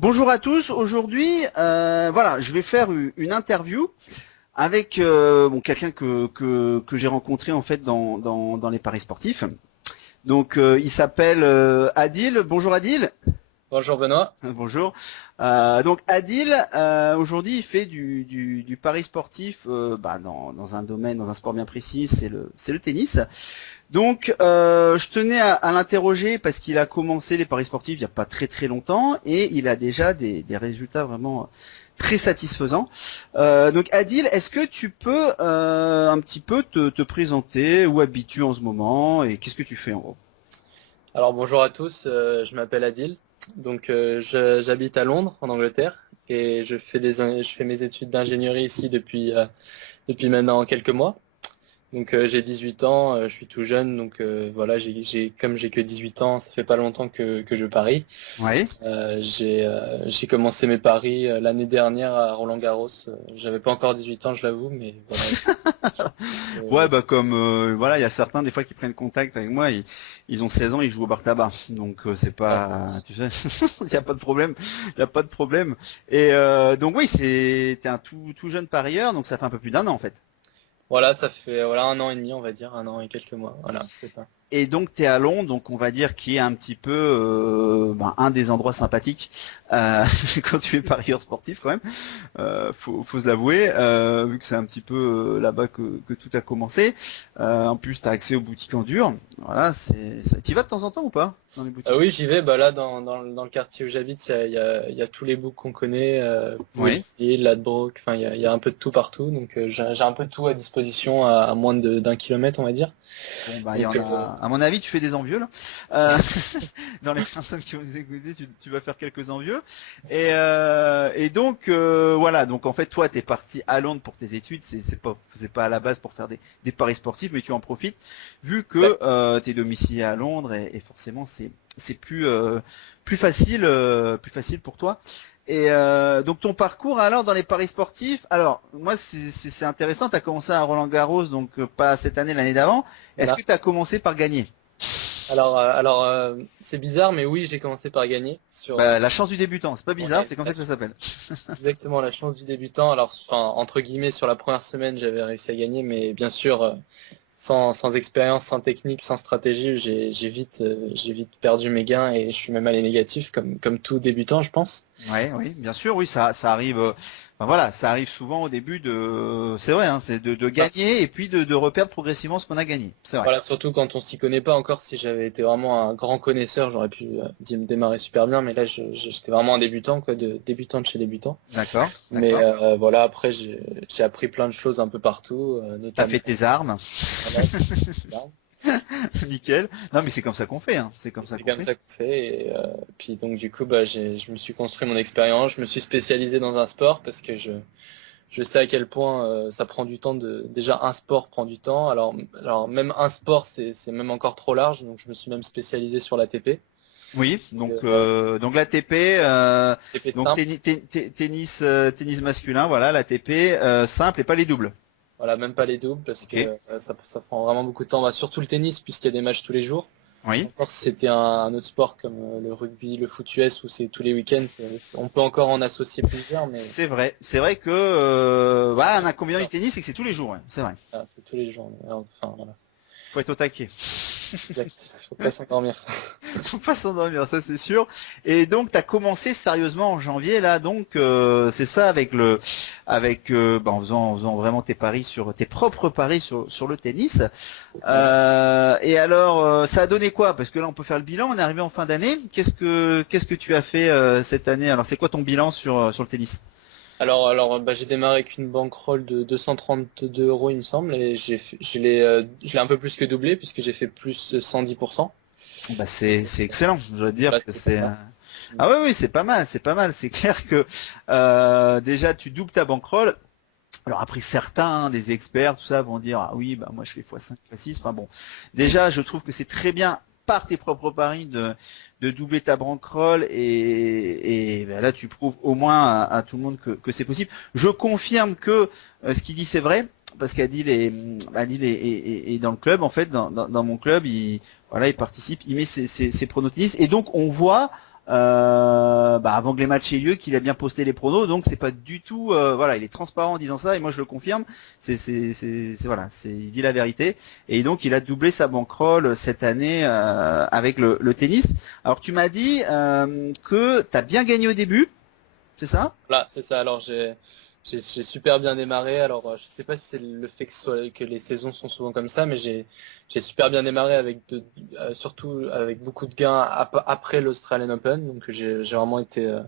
Bonjour à tous. Aujourd'hui, voilà, je vais faire une interview avec quelqu'un que j'ai rencontré en fait dans les paris sportifs. Donc, il s'appelle Adil. Bonjour Adil. Bonjour Benoît. Bonjour. Donc Adil, aujourd'hui, il fait du pari sportif dans un domaine, dans un sport bien précis, c'est le tennis. Donc, je tenais à l'interroger parce qu'il a commencé les paris sportifs il n'y a pas très très longtemps et il a déjà des résultats vraiment très satisfaisants. Donc, Adil, est-ce que tu peux un petit peu te présenter, où habites-tu en ce moment et qu'est-ce que tu fais en gros? Alors bonjour à tous, je m'appelle Adil. Donc j'habite à Londres en Angleterre et je fais mes études d'ingénierie ici depuis maintenant quelques mois. Donc j'ai 18 ans, je suis tout jeune, donc voilà, comme j'ai que 18 ans, ça fait pas longtemps que je parie. Oui. J'ai commencé mes paris l'année dernière à Roland-Garros. J'avais pas encore 18 ans, je l'avoue, mais voilà. Ouais, Euh, bah comme voilà, il y a certains des fois qui prennent contact avec moi, ils ont 16 ans, ils jouent au bar tabac. Donc c'est pas, tu sais, il n'y a pas de problème, il n'y a pas de problème. Et donc oui, t'es un tout jeune parieur, donc ça fait un peu plus d'un an en fait. voilà, ça fait voilà un an et demi, on va dire, un an et quelques mois. Voilà, c'est ça. Et donc tu es à Londres, donc on va dire qui est un petit peu un des endroits sympathiques quand tu es parieur sportif quand même. Faut se l'avouer, vu que c'est un petit peu là-bas que tout a commencé. En plus, tu as accès aux boutiques en dur. Voilà, t'y vas de temps en temps ou pas dans les boutiques? Oui, j'y vais. Bah là, dans le quartier où j'habite, il y a tous les books qu'on connaît, Oui. Will, Ladbrokes. Enfin, il y a un peu de tout partout. Donc, j'ai un peu de tout à disposition à moins d'un kilomètre, on va dire. Bon, bah, il y Donc, en a. À mon avis, tu fais des envieux là. Euh, dans les personnes qui vont nous écouter, tu vas faire quelques envieux. Et donc, voilà. Donc, en fait, toi, t'es parti à Londres pour tes études. C'est pas à la base pour faire des paris sportifs, mais tu en profites vu ouais. que t'es domicilié à Londres et forcément, c'est plus facile pour toi. Et donc ton parcours alors dans les paris sportifs, alors moi c'est intéressant, tu as commencé à Roland-Garros, donc pas cette année, l'année d'avant. Est-ce Voilà. que tu as commencé par gagner? C'est bizarre, mais oui, j'ai commencé par gagner sur Bah, la chance du débutant, c'est pas bizarre, ouais, c'est comme ça que ça s'appelle. exactement la chance du débutant. Alors, enfin, entre guillemets, sur la première semaine, j'avais réussi à gagner, mais bien sûr, sans expérience, sans technique, sans stratégie, j'ai vite perdu mes gains et je suis même allé négatif, comme tout débutant, je pense. Ouais, oui, bien sûr, oui, ça arrive. Voilà, ça arrive souvent au début c'est vrai, hein, c'est de gagner et puis de reperdre progressivement ce qu'on a gagné. C'est vrai. Voilà, surtout quand on s'y connaît pas encore. Si j'avais été vraiment un grand connaisseur, j'aurais pu me démarrer super bien. Mais là, j'étais vraiment un débutant, quoi, de débutant de chez débutant. D'accord, Mais d'accord. voilà, après, j'ai appris plein de choses un peu puis T'as notamment. fait tes armes, Voilà, nickel. Non, mais c'est comme ça qu'on fait, hein. C'est comme ça c'est qu'on comme fait. ça qu'on fait. Et puis donc du coup, bah, je me suis construit mon expérience. Je me suis spécialisé dans un sport parce que je sais à quel point ça prend du temps déjà un sport prend du temps. Alors même un sport, c'est même encore trop large. Donc je me suis même spécialisé sur l'ATP. Oui, Voilà, donc l'ATP, ATP donc simple. tennis masculin, voilà, l'ATP simple et pas les doubles. Voilà, même pas les doubles parce que Ok. ça prend vraiment beaucoup de temps. Bah, surtout le tennis puisqu'il y a des matchs tous les jours. Oui, Encore si c'était un autre sport comme le rugby, le foot US où c'est tous les week-ends, on peut encore en associer plusieurs, mais c'est vrai. C'est vrai que un inconvénient du tennis, c'est que c'est tous les jours, ouais, c'est vrai. c'est tous les jours. Enfin voilà, Faut être au taquet. exact. Faut pas s'endormir. Faut pas s'endormir, ça c'est sûr. Et donc tu as commencé sérieusement en janvier là, donc c'est ça en faisant vraiment tes paris sur tes propres paris sur le tennis. Et alors ça a donné quoi? Parce que là on peut faire le bilan, on est arrivé en fin d'année. Qu'est-ce que tu as fait cette année? Alors c'est quoi ton bilan sur le tennis? Bah, j'ai démarré avec une bankroll de 232 euros, il me semble, et je l'ai un peu plus que doublé puisque j'ai fait plus 110%. Bah c'est excellent, je dois dire Voilà, que c'est pas c'est mal. ah oui oui c'est pas mal, c'est pas mal. C'est clair que déjà tu doubles ta bankroll. Alors après certains, hein, des experts, tout ça, vont dire ah oui bah moi je fais x5, x6. Enfin bon, déjà je trouve que c'est très bien par tes propres paris de doubler ta bankroll et ben là tu prouves au moins à tout le monde que c'est possible. Je confirme que ce qu'il dit c'est vrai parce qu'Adil est dans le club en fait dans mon club il participe, il met ses pronos tennis et donc on voit avant que les matchs aient lieu, qu'il a bien posté les pronos, donc c'est pas du tout, voilà, il est transparent en disant ça, et moi je le confirme, voilà, il dit la vérité, et donc il a doublé sa bankroll cette année avec le tennis. Alors tu m'as dit que tu as bien gagné au début, c'est ça? Voilà, c'est ça. Alors j'ai super bien démarré. Alors je sais pas si c'est le fait que les saisons sont souvent comme ça, mais j'ai super bien démarré avec surtout avec beaucoup de gains après l'Australian Open. Donc j'ai vraiment été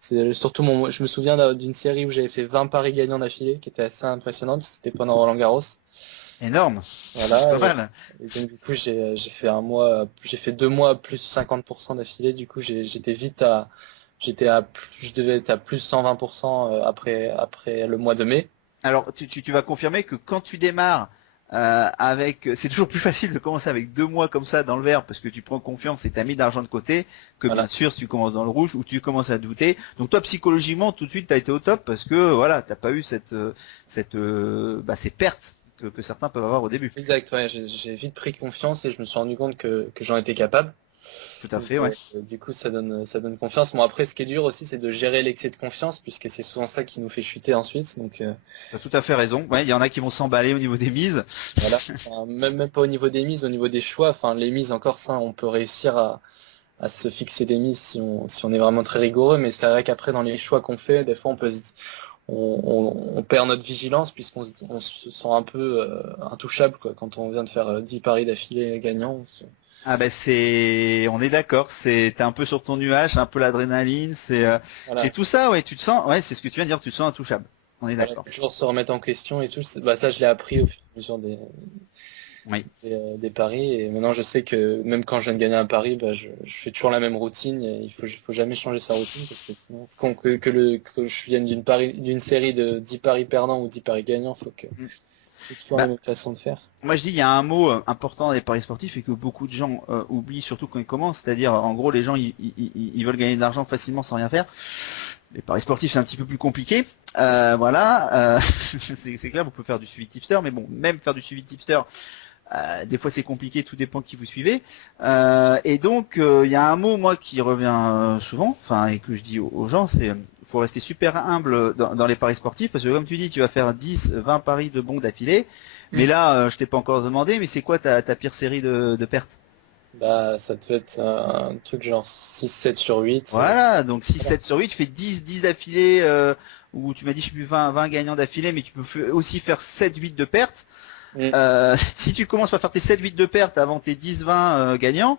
c'est surtout je me souviens d'une série où j'avais fait 20 paris gagnants d'affilée, qui était assez impressionnante. C'était pendant Roland Garros. Énorme, c'est Voilà. pas mal. Et donc du coup j'ai fait 2 mois plus 50% d'affilée. Du coup je devais être à plus 120% après le mois de mai. Alors tu vas confirmer que quand tu démarres c'est toujours plus facile de commencer avec 2 mois comme ça dans le vert parce que tu prends confiance et tu as mis d'argent de côté que Voilà. bien sûr si tu commences dans le rouge ou tu commences à douter. Donc toi psychologiquement tout de suite tu as été au top parce que voilà, t'as pas eu ces pertes que certains peuvent avoir au début. Exact, ouais, j'ai vite pris confiance et je me suis rendu compte que j'en étais capable. Tout à Donc, fait, ouais. du coup, ça donne confiance. Bon, après, ce qui est dur aussi, c'est de gérer l'excès de confiance, puisque c'est souvent ça qui nous fait chuter ensuite. Donc, Tu as tout à fait raison. Ouais, il y en a qui vont s'emballer au niveau des mises. voilà. Enfin, même pas au niveau des mises, au niveau des choix. Enfin, les mises, encore ça, on peut réussir à se fixer des mises si on est vraiment très rigoureux. Mais c'est vrai qu'après, dans les choix qu'on fait, des fois, on perd notre vigilance, puisqu'on se sent un peu intouchable, quoi. Quand on vient de faire 10 paris d'affilée gagnants. Ah ben on est d'accord, t'es un peu sur ton nuage, un peu l'adrénaline, Voilà. c'est tout ça, ouais, tu te sens, ouais, c'est ce que tu viens de dire, tu te sens intouchable. On est Voilà, d'accord. toujours se remettre en question et tout. Bah, ça, je l'ai appris au fur et à mesure Oui. des paris. Et maintenant, je sais que même quand je viens de gagner un pari, bah, je fais toujours la même routine. Et faut jamais changer sa routine parce que sinon, que je vienne d'une série de 10 paris perdants ou 10 paris gagnants, Mm. faut toujours la Bah, même façon de faire. moi je dis, il y a un mot important dans les paris sportifs et que beaucoup de gens oublient, surtout quand ils commencent, c'est-à-dire, en gros, les gens, ils veulent gagner de l'argent facilement sans rien faire. Les paris sportifs, c'est un petit peu plus compliqué. Voilà, c'est clair, vous pouvez faire du suivi de tipster, mais bon, même faire du suivi de tipster, des fois c'est compliqué, tout dépend qui vous suivez. Et donc il y a un mot moi qui revient souvent, enfin et que je dis aux gens, c'est faut rester super humble dans les paris sportifs parce que comme tu dis, tu vas faire 10, 20 paris de bons d'affilée. Mais là, je t'ai pas encore demandé, mais c'est quoi ta pire série de pertes? Bah, ça peut être un truc genre 6-7/8. Voilà, donc 6, Voilà. 7 sur 8, tu fais 10 d'affilée, ou tu m'as dit je sais plus 20 gagnants d'affilée, mais tu peux aussi faire 7, 8 de pertes. Mm. Si tu commences par faire tes 7, 8 de pertes avant tes 10, 20 gagnants,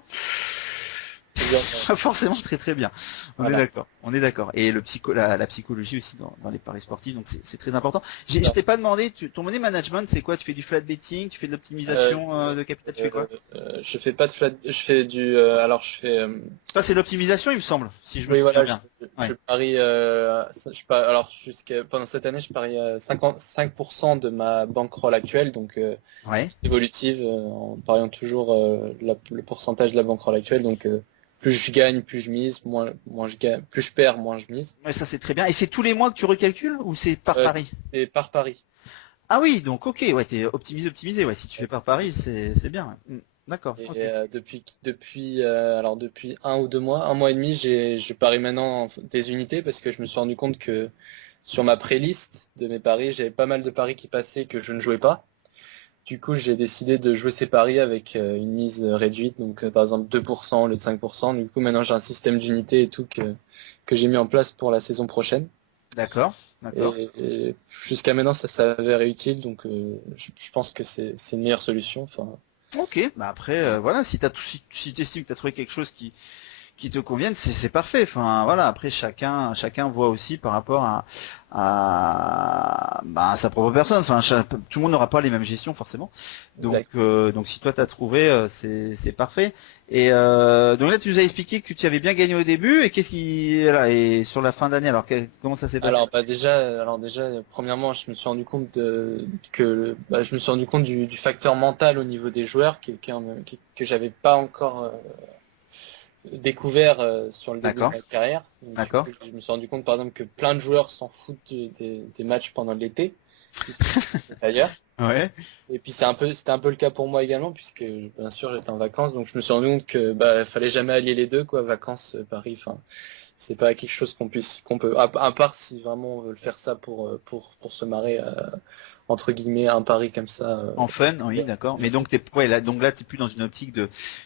pas forcément très très bien. On Voilà. est d'accord. On est d'accord. Et la psychologie aussi dans les paris sportifs, donc c'est très important. Je t'ai pas demandé, ton money management, c'est quoi? Tu fais du flat betting, tu fais de l'optimisation de capital, tu fais quoi? Je fais pas de flat, je fais alors je fais, Ça c'est l'optimisation, il me semble, si je me oui, souviens voilà, bien. je Ouais. parie, alors pendant cette année, je parie 55% de ma bankroll actuelle, donc Ouais. évolutive, en pariant toujours le pourcentage de la bankroll actuelle, donc plus je gagne, plus je mise, moins je gagne, plus je perds, moins je mise. Ouais, ça c'est très bien. Et c'est tous les mois que tu recalcules ou c'est par pari? Et par pari. Ah oui, donc ok, ouais, t'es optimisé. Ouais, si tu fais par pari, c'est bien. Ouais. D'accord. Et Ok. depuis 1 ou 2 mois, 1 mois et demi, je parie maintenant des unités parce que je me suis rendu compte que sur ma playlist de mes paris, j'avais pas mal de paris qui passaient que je ne jouais pas. Du coup, j'ai décidé de jouer ces paris avec une mise réduite, donc par exemple 2% au lieu de 5%. Du coup, maintenant j'ai un système d'unités et tout que j'ai mis en place pour la saison prochaine. D'accord. D'accord. Et jusqu'à maintenant, ça s'avère utile, donc je pense que c'est une meilleure solution. Enfin, Ok. Bah après, voilà, si t'estimes que t'as trouvé quelque chose qui te conviennent, c'est parfait. Enfin voilà, après chacun voit aussi par rapport à sa propre personne. Enfin tout le monde n'aura pas les mêmes gestions forcément. Donc exact. donc si toi t'as trouvé, c'est parfait. Et donc là tu nous as expliqué que tu avais bien gagné au début et qu'est-ce qui là et sur la fin d'année alors comment ça s'est passé? Alors déjà, premièrement, je me suis rendu compte je me suis rendu compte du facteur mental au niveau des joueurs que j'avais pas encore découvert sur le début de D'accord, ma carrière. Donc, du d'accord. coup, je me suis rendu compte par exemple que plein de joueurs s'en foutent des matchs pendant l'été, puisque c'est ailleurs. Ouais. Et puis c'était un peu le cas pour moi également, puisque bien sûr j'étais en vacances, donc je me suis rendu compte que bah fallait jamais allier les deux, quoi, vacances, Paris, enfin c'est pas quelque chose qu'on peut, à part si vraiment on veut le faire ça pour se marrer, entre guillemets, un pari comme ça. En fun, oui, d'accord. Mais donc donc là, t'es plus dans une optique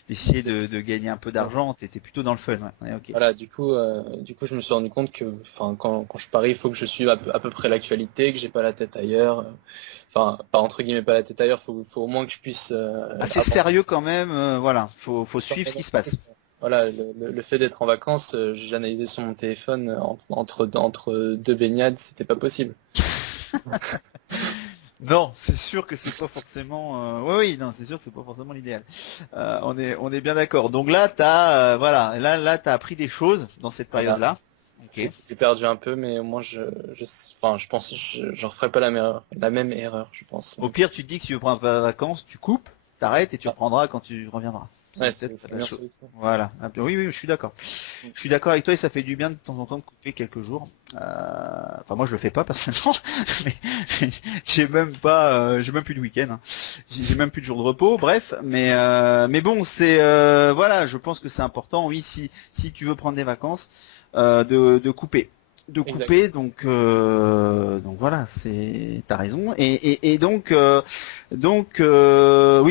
d'essayer de gagner un peu d'argent, t'es plutôt dans le fun, ouais. Ouais, ok. Voilà, du coup, je me suis rendu compte que, enfin, quand je parie, il faut que je suive à peu près l'actualité, que j'ai pas la tête ailleurs. Enfin, pas entre guillemets pas la tête ailleurs, faut au moins que je puisse. Assez sérieux quand même, voilà. Faut suivre ce qui se passe. Voilà, le fait d'être en vacances, j'ai analysé sur mon téléphone entre deux baignades, c'était pas possible. Non, c'est sûr que c'est pas forcément. Oui, oui, non, c'est sûr que c'est pas forcément l'idéal. On est bien d'accord. Donc là, voilà, là, t'as appris des choses dans cette Voilà. période-là. Ok. J'ai perdu un peu, mais au moins enfin, je pense, j'en referai pas la même erreur, je pense. Au pire, tu te dis que si tu veux prendre pas vacances, tu coupes, t'arrêtes et tu reprendras quand tu reviendras. Ouais, C'est peut-être c'est la bien chose. solution. Voilà. Oui, oui, je suis d'accord. Je suis d'accord avec toi et ça fait du bien de temps en temps de couper quelques jours. Enfin, moi, je le fais pas personnellement, mais j'ai même plus de week-end. Hein. J'ai même plus de jours de repos. Bref, mais bon, voilà. Je pense que c'est important. Oui, si tu veux prendre des vacances, de couper. De couper, Exact. donc voilà, t'as raison. Et donc oui,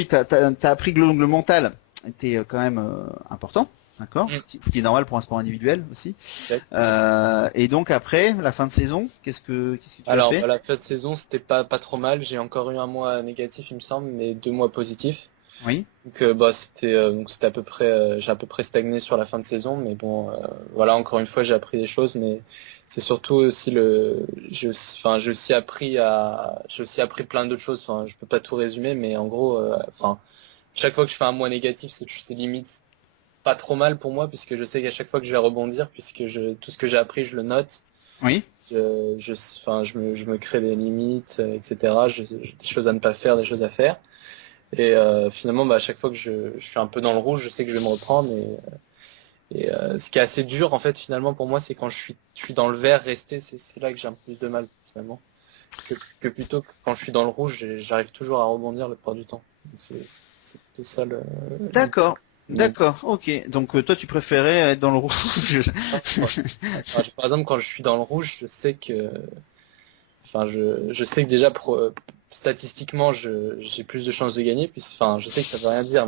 t'as appris que le mental était quand même important, d'accord, ce qui est normal pour un sport individuel aussi. Exact. Et donc après la fin de saison, qu'est-ce que tu as Alors, fait? la fin de saison, c'était pas trop mal. J'ai encore eu un mois négatif, il me semble, mais 2 mois positifs. Oui, Donc, c'était à peu près, j'ai à peu près stagné sur la fin de saison, mais bon, voilà, encore une fois, j'ai appris des choses, mais c'est surtout aussi j'ai aussi appris plein d'autres choses. Enfin, je peux pas tout résumer, mais en gros, enfin, chaque fois que je fais un mois négatif, c'est limite pas trop mal pour moi, puisque je sais qu'à chaque fois que je vais rebondir, puisque tout ce que j'ai appris, je le note. oui. Enfin, je me crée des limites, etc. J'ai des choses à ne pas faire, des choses à faire. Et finalement, bah, à chaque fois que je suis un peu dans le rouge, je sais que je vais me reprendre. Et ce qui est assez dur, en fait, finalement, pour moi, c'est quand je suis dans le vert, rester, c'est là que j'ai un peu plus de mal, finalement. Que plutôt que quand je suis dans le rouge, j'arrive toujours à rebondir le plupart du temps. Donc c'est plutôt ça D'accord, mon- d'accord, ok. Donc toi, tu préférais être dans le rouge. Par exemple, quand je suis dans le rouge, je sais que, enfin, je sais que déjà, statistiquement, j'ai plus de chances de gagner. Puis, enfin, je sais que ça veut rien dire,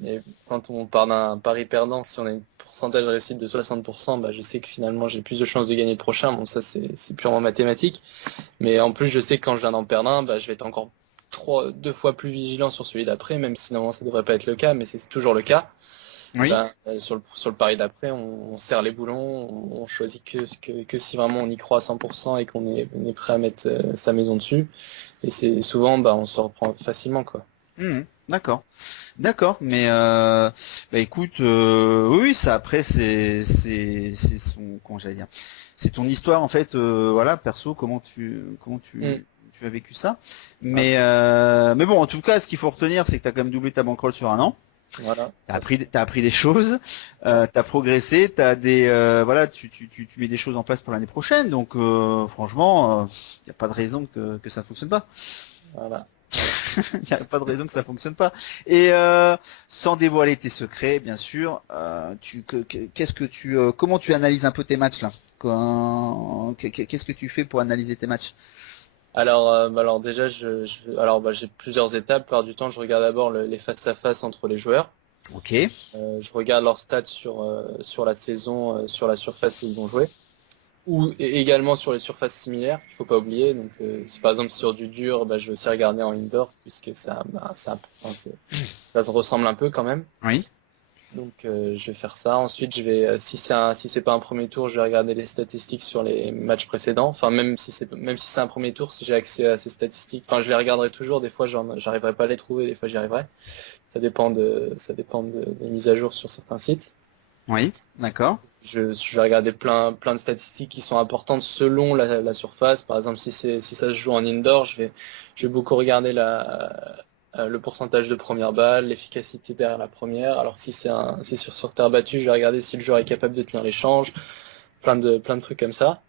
mais quand on part d'un pari perdant, si on a une pourcentage de réussite de 60%, bah, je sais que finalement, j'ai plus de chances de gagner le prochain. Bon, ça, c'est purement mathématique. Mais en plus, je sais que quand je viens d'en perdre un, bah, je vais être encore 2 fois plus vigilant sur celui d'après, même si normalement ça devrait pas être le cas, mais c'est toujours le cas. Oui. Ben, sur le pari d'après, on serre les boulons, on choisit que si vraiment on y croit à 100% et on est prêt à mettre sa maison dessus. Et c'est souvent, bah, on se reprend facilement, quoi. D'accord, d'accord, mais bah écoute, oui, oui, ça après c'est son comment j'allais dire, c'est ton histoire en fait, voilà, perso, Mm. tu as vécu ça, Ah, mais bon, en tout cas, ce qu'il faut retenir, c'est que tu as quand même doublé ta bankroll sur un an, voilà. t'as appris des choses, Ouais, t'as progressé, voilà, tu mets des choses en place pour l'année prochaine, donc franchement, il n'y a pas de raison que ça ne fonctionne pas. voilà. Il n'y a pas de raison que ça fonctionne pas. Et sans dévoiler tes secrets, bien sûr, comment tu analyses un peu tes matchs là? Qu'est-ce que tu fais pour analyser tes matchs? Alors déjà, bah, j'ai plusieurs étapes. Par du temps, je regarde d'abord les face-à-face entre les joueurs. Ok, Je regarde leurs stats sur la saison, sur la surface où ils vont jouer. Également sur les surfaces similaires, il faut pas oublier. Donc, c'est par exemple sur du dur, bah, je vais aussi regarder en indoor, puisque ça se ressemble un peu quand même. oui, Donc, je vais faire ça. Ensuite, si c'est pas un premier tour, je vais regarder les statistiques sur les matchs précédents. Enfin, même si c'est un premier tour, si j'ai accès à ces statistiques, enfin, je les regarderai toujours. Des fois, j'arriverai pas à les trouver, des fois, j'y arriverai. Des mises à jour sur certains sites. oui, d'accord. Je vais regarder plein de statistiques qui sont importantes selon la surface. Par exemple, si ça se joue en indoor, je vais beaucoup regarder le pourcentage de première balle, l'efficacité derrière la première. Alors que si sur terre battue, je vais regarder si le joueur est capable de tenir l'échange, plein de trucs comme ça.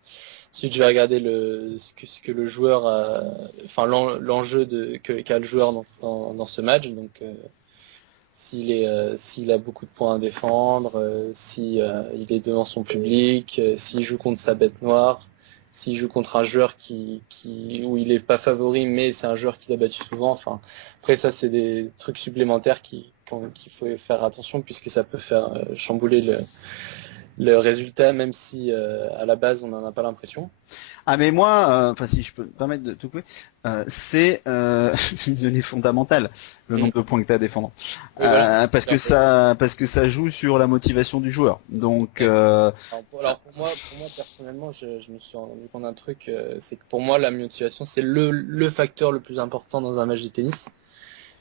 Ensuite, je vais regarder ce que le joueur enfin l'enjeu qu'a le joueur dans ce match. Donc s'il a beaucoup de points à défendre, si il est devant son public, s'il joue contre sa bête noire, s'il joue contre un joueur où il est pas favori, mais c'est un joueur qu'il a battu souvent. Enfin, après ça, c'est des trucs supplémentaires qu'il faut faire attention puisque ça peut faire chambouler le résultat, même si à la base on n'en a pas l'impression. Ah mais moi, enfin si je peux me permettre de tout couper, c'est une donnée fondamentale, le nombre de points que tu as à défendre. Oui, voilà. Parce que ça joue sur la motivation du joueur. Donc Alors pour moi personnellement, je me suis rendu compte d'un truc, c'est que pour moi la motivation c'est le facteur le plus important dans un match de tennis,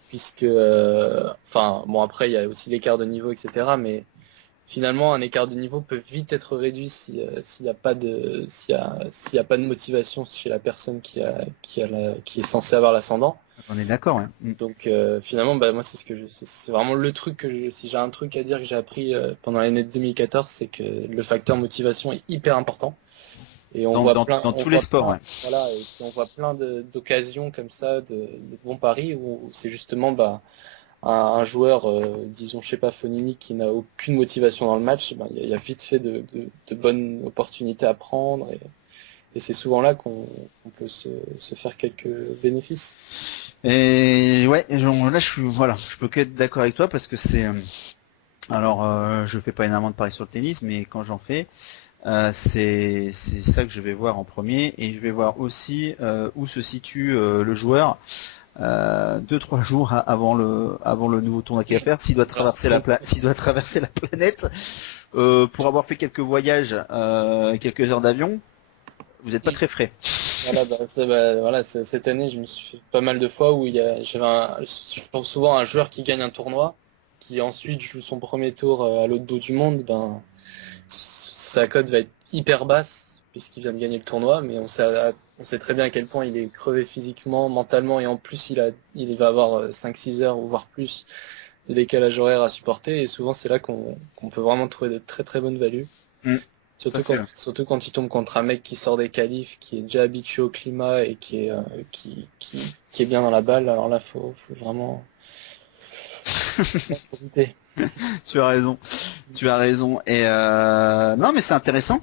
puisque enfin bon après il y a aussi l'écart de niveau, etc. Mais finalement, un écart de niveau peut vite être réduit s'il n'y a pas de motivation chez la personne qui est censée avoir l'ascendant. on est d'accord. Ouais. Donc finalement, bah, moi c'est vraiment le truc si j'ai un truc à dire que j'ai appris pendant l'année de 2014, c'est que le facteur motivation est hyper important. Et on voit dans tous les sports. Ouais. Voilà, et puis on voit plein d'occasions comme ça, de bons paris où c'est justement un joueur, disons, je sais pas, Fonini, qui n'a aucune motivation dans le match, ben, il y a vite fait de bonnes opportunités à prendre et c'est souvent là qu'on peut se faire quelques bénéfices. Et ouais, là je peux que être d'accord avec toi parce que c'est alors je fais pas énormément de paris sur le tennis, mais quand j'en fais, c'est ça que je vais voir en premier et je vais voir aussi où se situe le joueur. 2-3 jours avant le nouveau tournoi qu'il va faire, s'il doit traverser la planète, pour avoir fait quelques voyages, quelques heures d'avion, vous n'êtes pas très frais. Voilà, cette année, je me suis fait pas mal de fois où je pense souvent à un joueur qui gagne un tournoi, qui ensuite joue son premier tour à l'autre bout du monde, ben sa cote va être hyper basse puisqu'il vient de gagner le tournoi, mais on sait très bien à quel point il est crevé physiquement, mentalement, et en plus il va avoir 5-6 heures ou voire plus de décalage horaire à supporter, et souvent c'est là qu'on peut vraiment trouver de très très bonnes values. Surtout quand il tombe contre un mec qui sort des qualifs, qui est déjà habitué au climat et qui est bien dans la balle, alors là faut vraiment profiter. Tu as raison. Et non mais c'est intéressant.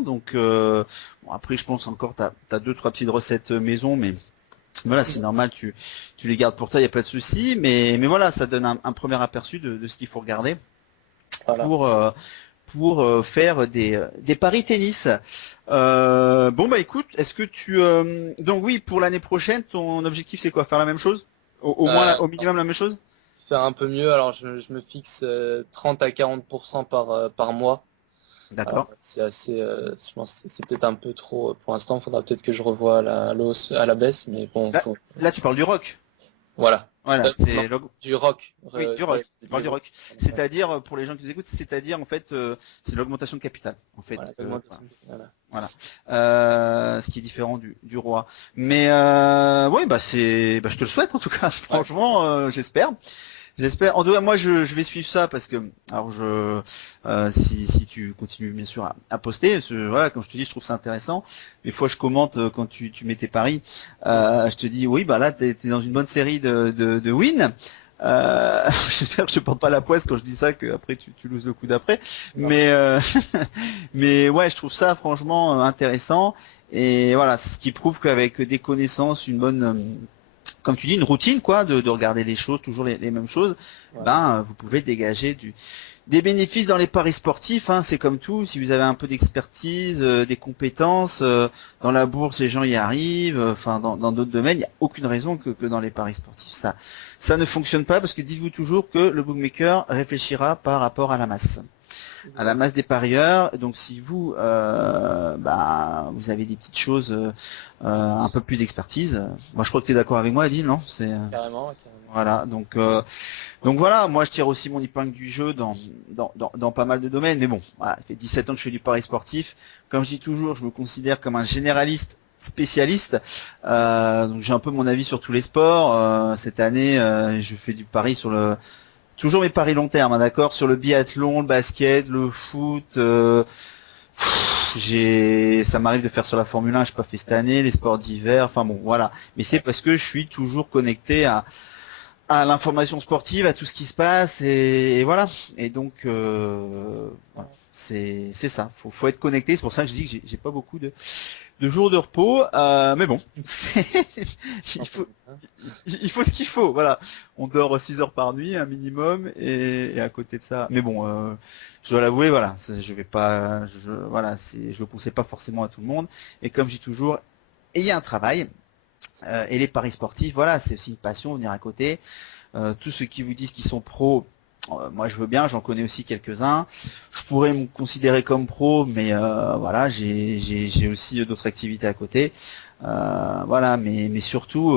Donc bon, après je pense encore t'as 2-3 petites recettes maison, mais voilà, c'est normal, tu les gardes pour toi, il n'y a pas de souci, mais voilà, ça donne un premier aperçu de ce qu'il faut regarder pour faire des paris tennis. Bon bah écoute, est-ce que donc oui, pour l'année prochaine, ton objectif c'est quoi? Faire la même chose? Au minimum la même chose? Faire un peu mieux, alors je me fixe 30 à 40% par mois. D'accord. C'est assez, je pense que c'est peut-être un peu trop pour l'instant, il faudra peut-être que je revoie à la baisse, mais bon. Là tu parles du rock. Voilà. C'est du rock. Oui, du rock. Tu parles du rock. C'est-à-dire, pour les gens qui nous écoutent, c'est-à-dire en fait, c'est l'augmentation de capital. En fait, voilà. Ce qui est différent du roi. Mais ouais, je te le souhaite en tout cas. Franchement, j'espère. En tout cas, moi, je vais suivre ça parce que, alors, si tu continues bien sûr à poster, parce que, voilà, comme je te dis, je trouve ça intéressant. Des fois, je commente quand tu mets tes paris. Je te dis, oui, bah là, t'es dans une bonne série de win. J'espère que je porte pas la poisse quand je dis ça, que après tu loses le coup d'après. Mais mais ouais, je trouve ça franchement intéressant. Et voilà, ce qui prouve qu'avec des connaissances, une bonne comme tu dis, une routine quoi, de regarder les choses, toujours les mêmes choses, vous pouvez dégager des bénéfices dans les paris sportifs. Hein, c'est comme tout, si vous avez un peu d'expertise, des compétences, dans la bourse les gens y arrivent, enfin dans d'autres domaines, il n'y a aucune raison que dans les paris sportifs ça ne fonctionne pas, parce que dites-vous toujours que le bookmaker réfléchira par rapport à la masse. À la masse des parieurs. Donc si vous vous avez des petites choses un peu plus d'expertise, moi je crois que tu es d'accord avec moi, Adil, non? Carrément. Voilà, donc voilà, moi je tire aussi mon épingle du jeu dans pas mal de domaines, mais bon, voilà, ça fait 17 ans que je fais du pari sportif. Comme je dis toujours, je me considère comme un généraliste spécialiste, donc j'ai un peu mon avis sur tous les sports. Cette année, je fais du pari sur toujours mes paris long terme, hein, d'accord, sur le biathlon, le basket, le foot. Ça m'arrive de faire sur la Formule 1, je n'ai pas fait cette année, les sports d'hiver, enfin bon, voilà. Mais c'est parce que je suis toujours connecté à à l'information sportive, à tout ce qui se passe, et voilà. Et donc, voilà. C'est ça. Faut être connecté. C'est pour ça que je dis que j'ai pas beaucoup de jours de repos, mais bon, il faut ce qu'il faut. Voilà, on dort 6 heures par nuit, un minimum, et à côté de ça. Mais bon, je dois l'avouer, voilà, je vais pas, voilà, je le conseille pas forcément à tout le monde. Et comme je dis toujours, ayez un travail. Et les paris sportifs, voilà, c'est aussi une passion, venir à côté. Tous ceux qui vous disent qu'ils sont pros, moi je veux bien, j'en connais aussi quelques-uns. Je pourrais me considérer comme pro, mais voilà, j'ai aussi d'autres activités à côté. Voilà, mais surtout,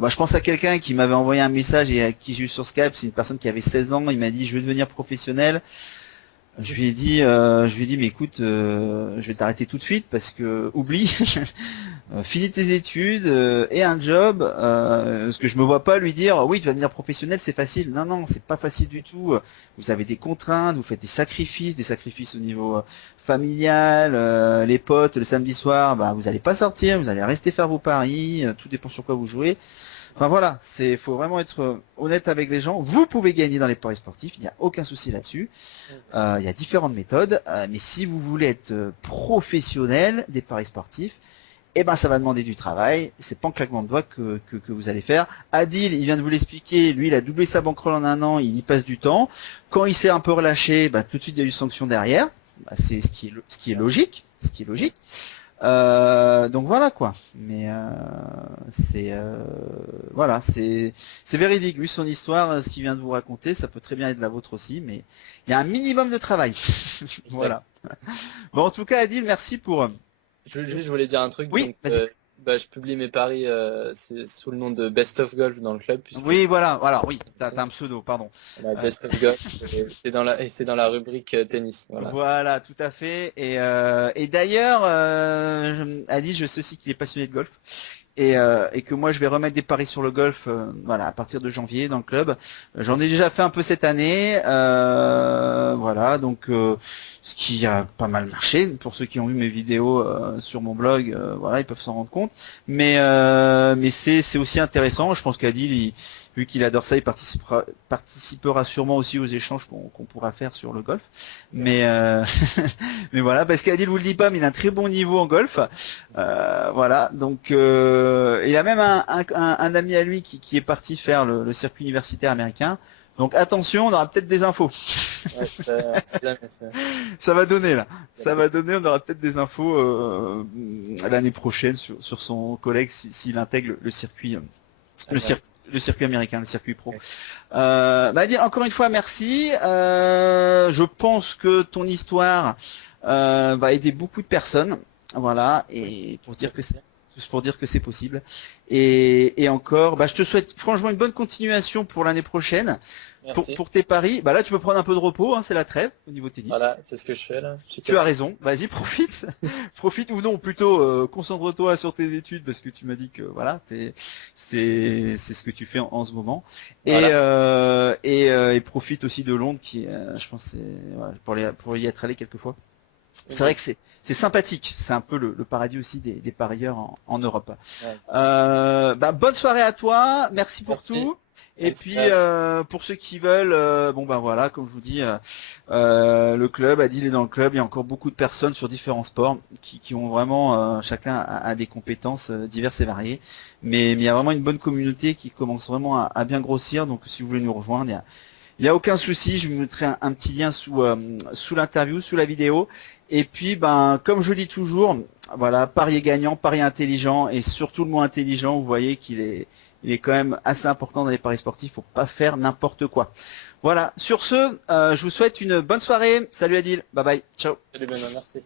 je pense à quelqu'un qui m'avait envoyé un message et à qui j'ai eu sur Skype, c'est une personne qui avait 16 ans, il m'a dit je veux devenir professionnel. Je lui ai dit, mais écoute, je vais t'arrêter tout de suite parce que oublie, finis tes études et un job. Parce que je me vois pas lui dire, oui, tu vas devenir professionnel, c'est facile. Non, non, c'est pas facile du tout. Vous avez des contraintes, vous faites des sacrifices au niveau familial, les potes, le samedi soir, bah, vous allez pas sortir, vous allez rester faire vos paris, tout dépend sur quoi vous jouez. Enfin voilà, faut vraiment être honnête avec les gens. Vous pouvez gagner dans les paris sportifs, il n'y a aucun souci là-dessus. Il y a différentes méthodes, mais si vous voulez être professionnel des paris sportifs, eh ben ça va demander du travail. C'est pas en claquement de doigts que vous allez faire. Adil, il vient de vous l'expliquer. Lui, il a doublé sa bankroll en un an. Il y passe du temps. Quand il s'est un peu relâché, bah, tout de suite il y a eu sanction derrière. Bah, c'est ce qui est logique. Donc voilà quoi. Mais voilà, c'est véridique. Lui, son histoire, ce qu'il vient de vous raconter, ça peut très bien être la vôtre aussi, mais il y a un minimum de travail. Voilà. Bon, en tout cas, Adil, merci pour. Je voulais dire un truc. Oui, donc, je publie mes paris c'est sous le nom de Best of Golf dans le club. Oui, voilà, oui, t'as un pseudo, pardon. Voilà, Best of Golf, c'est dans la rubrique tennis. Voilà, tout à fait. Et d'ailleurs, Adil, je sais aussi qu'il est passionné de golf. Et que moi je vais remettre des paris sur le golf voilà, à partir de janvier dans le club. J'en ai déjà fait un peu cette année. Voilà, donc ce qui a pas mal marché. Pour ceux qui ont vu mes vidéos sur mon blog, voilà, ils peuvent s'en rendre compte. Mais c'est aussi intéressant. Je pense qu'Adil, vu qu'il adore ça, il participera sûrement aussi aux échanges qu'on pourra faire sur le golf. Mais mais voilà, parce qu'Adil vous le dit pas, mais il a un très bon niveau en golf. Voilà, donc il a même un ami à lui qui est parti faire le circuit universitaire américain. Donc attention, on aura peut-être des infos. Ouais, ça va donner là. Ça va donner, on aura peut-être des infos l'année prochaine sur son collègue s'il intègre le circuit. Le circuit américain, le circuit pro. Adil, encore une fois, merci. Je pense que ton histoire va aider beaucoup de personnes. Voilà, et pour dire que c'est possible. Et encore, je te souhaite franchement une bonne continuation pour l'année prochaine. Pour tes paris. Là, tu peux prendre un peu de repos, hein, c'est la trêve au niveau tennis. Voilà, c'est ce que je fais là. Tu as raison, vas-y, profite. Profite ou non, plutôt concentre-toi sur tes études parce que tu m'as dit que voilà, c'est ce que tu fais en ce moment. Voilà. Et profite aussi de Londres qui, je pense, voilà, pour y être allé quelques fois. C'est vrai que c'est sympathique, c'est un peu le paradis aussi des parieurs en Europe. Ouais. Bonne soirée à toi, merci pour tout. Et puis pour ceux qui veulent, voilà, comme je vous dis, le club, Adil est dans le club, il y a encore beaucoup de personnes sur différents sports qui ont vraiment, chacun a des compétences diverses et variées, mais il y a vraiment une bonne communauté qui commence vraiment à bien grossir, donc si vous voulez nous rejoindre, il n'y a aucun souci, je vous mettrai un petit lien sous l'interview, sous la vidéo. Et puis, comme je dis toujours, voilà, parier gagnant, parier intelligent, et surtout le mot intelligent, vous voyez qu'il est quand même assez important dans les paris sportifs, faut pas faire n'importe quoi. Voilà, sur ce, je vous souhaite une bonne soirée. Salut Adil, bye bye, ciao. Salut Benoît, merci.